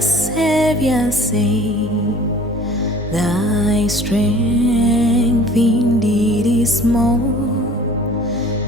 Savior say, thy strength indeed is small.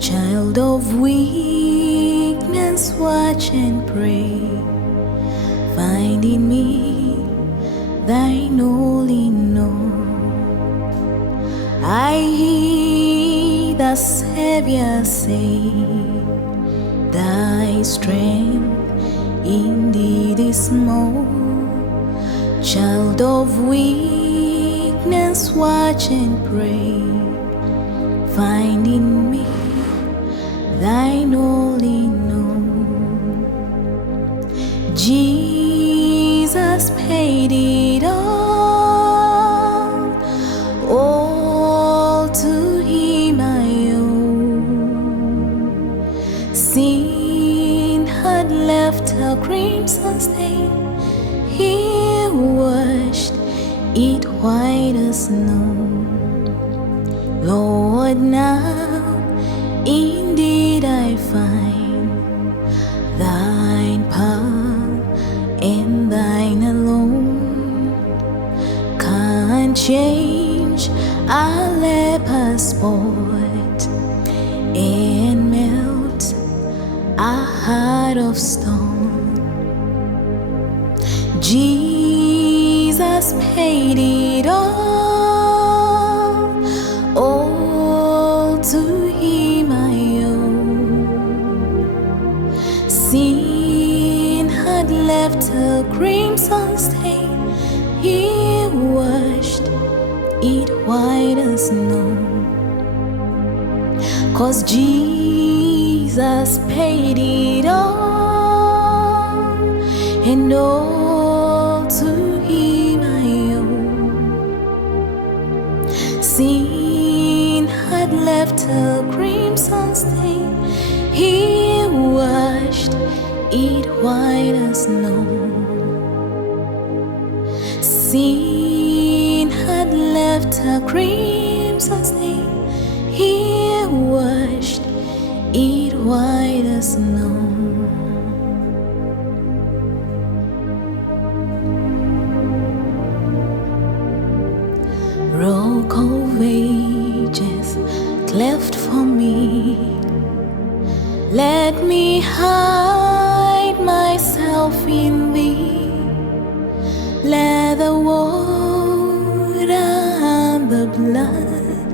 Child of weakness, watch and pray. Find in me thine only know. I hear the Savior say, thy strength indeed is small. Child of weakness, watch and pray. Find in me thine only know. Jesus paid it all to him I owe. Sin had left a crimson stain, he washed it white as snow. Lord, now indeed I find thine power and thine alone can change a leper's spot and melt a heart of stone. Jesus paid it all to him I owe. Sin had left a crimson stain, he washed it white as snow. 'Cause Jesus paid it all, and all to him I owe. Sin had left a crimson stain, he washed it white as snow. Sin had left a crimson stain, he washed it white as snow. Rock of ages, cleft for me, let me hide myself in thee. Let the water and the blood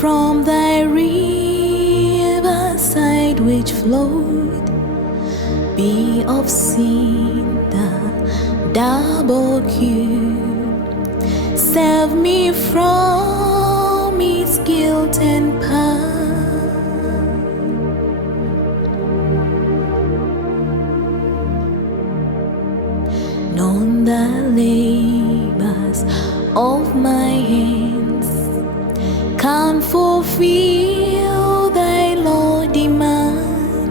from thy riverside which flowed be of sin the double cure. Save me from its guilt and power. None the labors of my hands can fulfill thy law demand.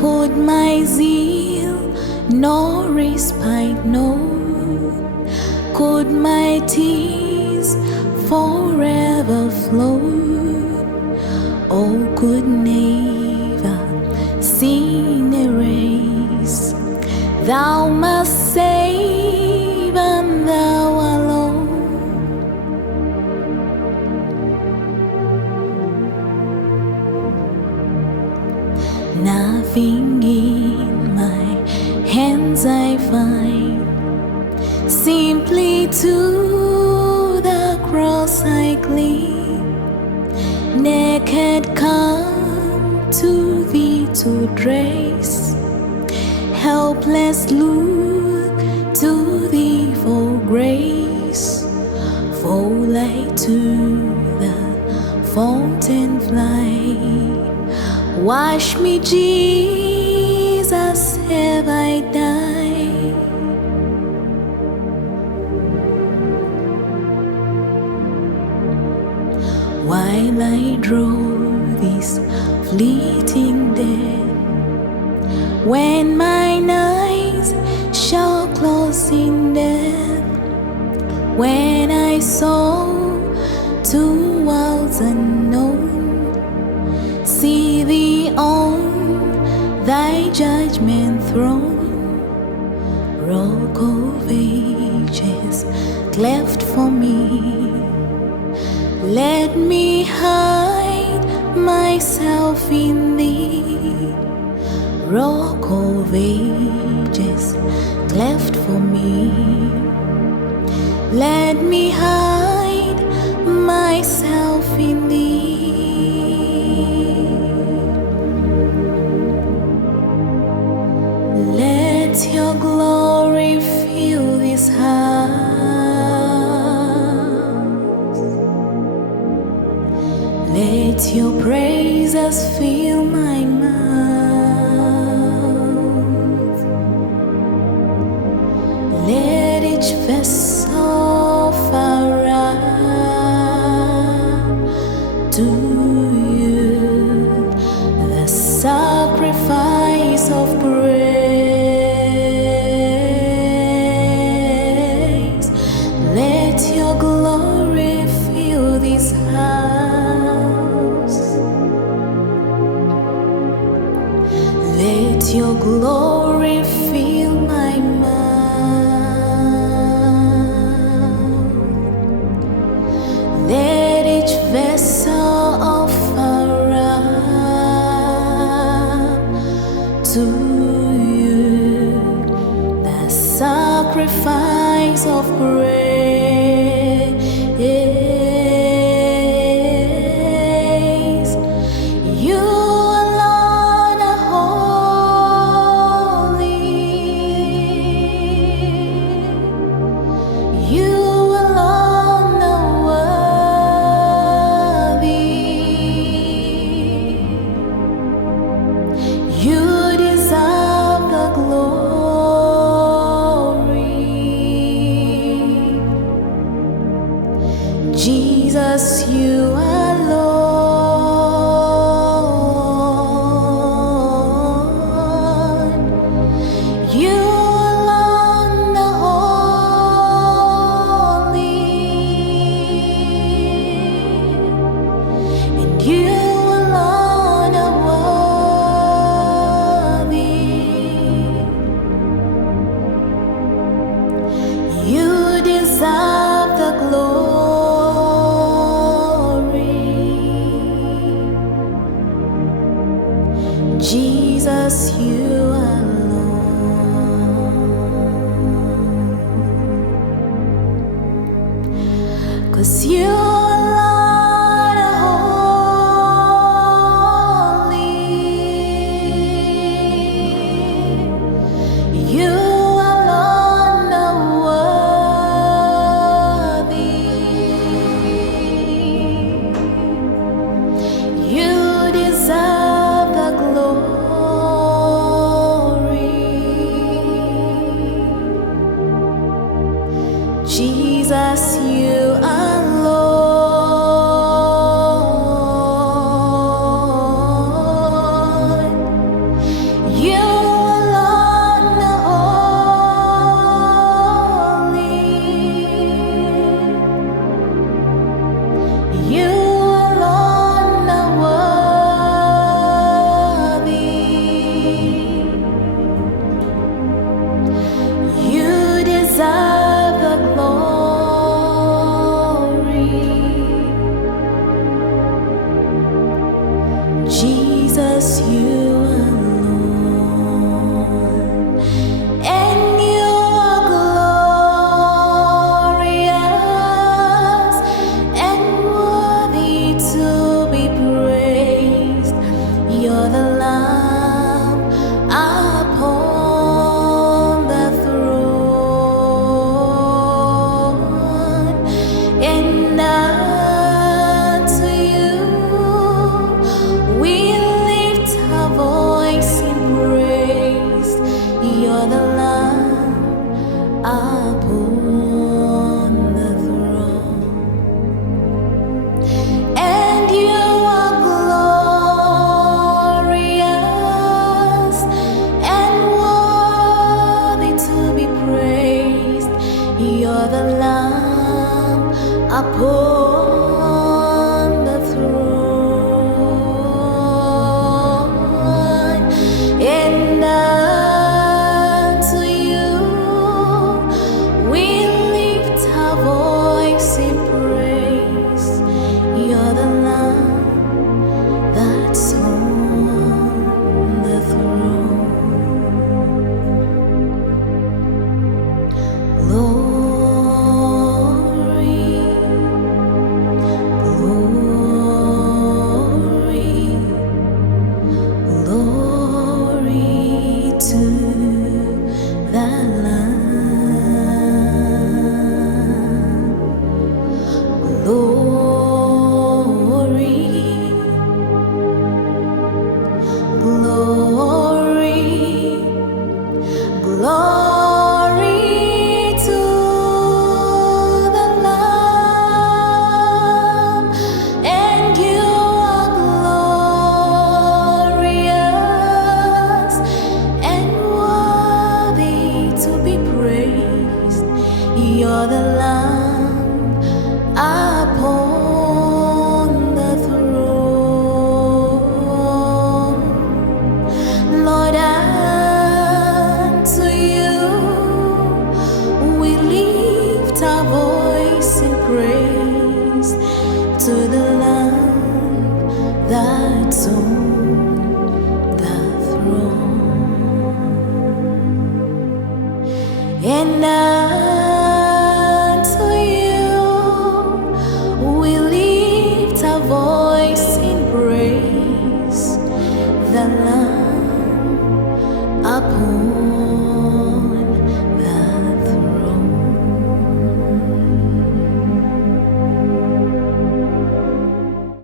Could my zeal nor respite know? Could my tears forever flow? Oh, could never sin erase? Thou must save, and thou alone. Nothing in my hands I find, simply to the cross I cling. Naked come to thee to trace, helpless look to thee for grace. For light to the fountain fly, wash me, Jesus, have I died? While I draw this fleeting day, when mine eyes shall close in death, when I saw two worlds unknown, see thee on thy judgment throne, Rock of ages, cleft for me. Let me hide myself in thee. Rock of ages, cleft for me. Let me hide myself in thee. Let your glory fill this house. Let your praises fill my mouth. Let each vessel offer up to you the sacrifice of praise. Let your glory fill this house. Let your glory fill my mouth. Let each vessel offer up to you the sacrifice of praise. You alone are holy. You alone are worthy. You deserve the glory. Jesus, you are Lord. You alone are holy, and you alone are worthy. You deserve the glory. Jesus, you are Lord. 'Cause you alone are holy. You alone are worthy. You deserve the glory. Jesus, you are Lord. You alone are holy. You alone are worthy. You deserve the glory. Jesus, you are Lord, and you are glorious and worthy to be praised. You're the Lamb upon the throne, and unto you we lift our voice in praise. You're the Lamb upon the throne, and you are glorious and worthy to be praised. You're the Lamb upon the throne, and unto you heart's own.